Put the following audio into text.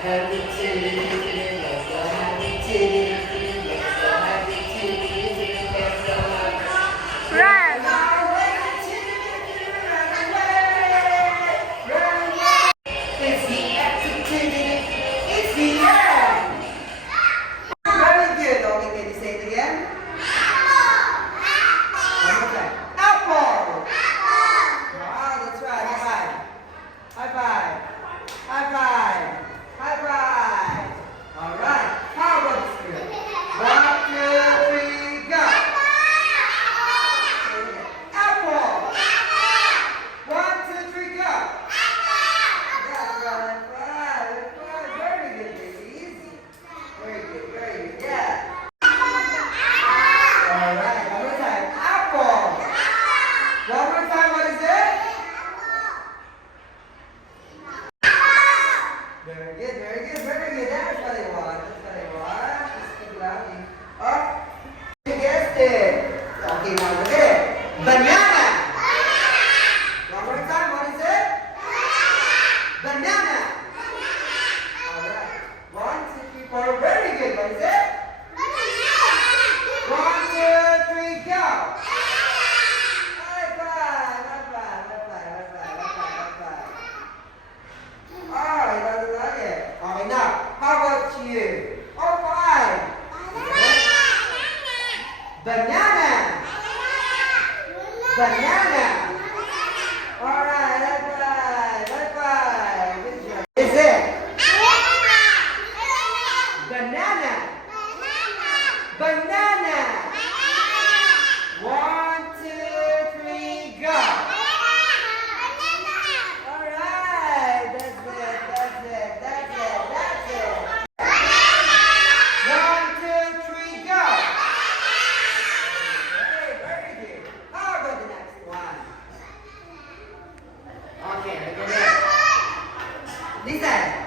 happy today, let's go happy today, let's go happy today, let's go happy. Run! It's the activity, it's the air. Very good. Okay, can you say it again? One more time. Apple. Wow, that's right. High five. High five. High five. High five. All right. How about this girl? 1, 2, 3, go. Apple. 1, 2, 3, go. That's right. Five. Five. Very good, baby. Easy. Very good. Very good. Yeah. All right. One more time. Apple. One more time. What is it? Very good, very good, very good. That's what I want. That's what I want. Just keep laughing. Oh, you guessed it. Okay, now look at it. Banana. One more time. What is it? Banana. All right. 1, 2, 3, 4. Very good. What is it? 1, 2, 3, go. High five. High five. High five. High five. High five. High five. Oh, he doesn't like it. Okay, now, how about you? Oh, fine. Banana. Banana. All right, high five. High five. Good job. Is it? Banana. Banana. 1, 2, 3, go. All right, that's it, that's it, that's it, that's it. 1, 2, 3, go. Very, very good. How about the next one? Okay, look at it. Listen.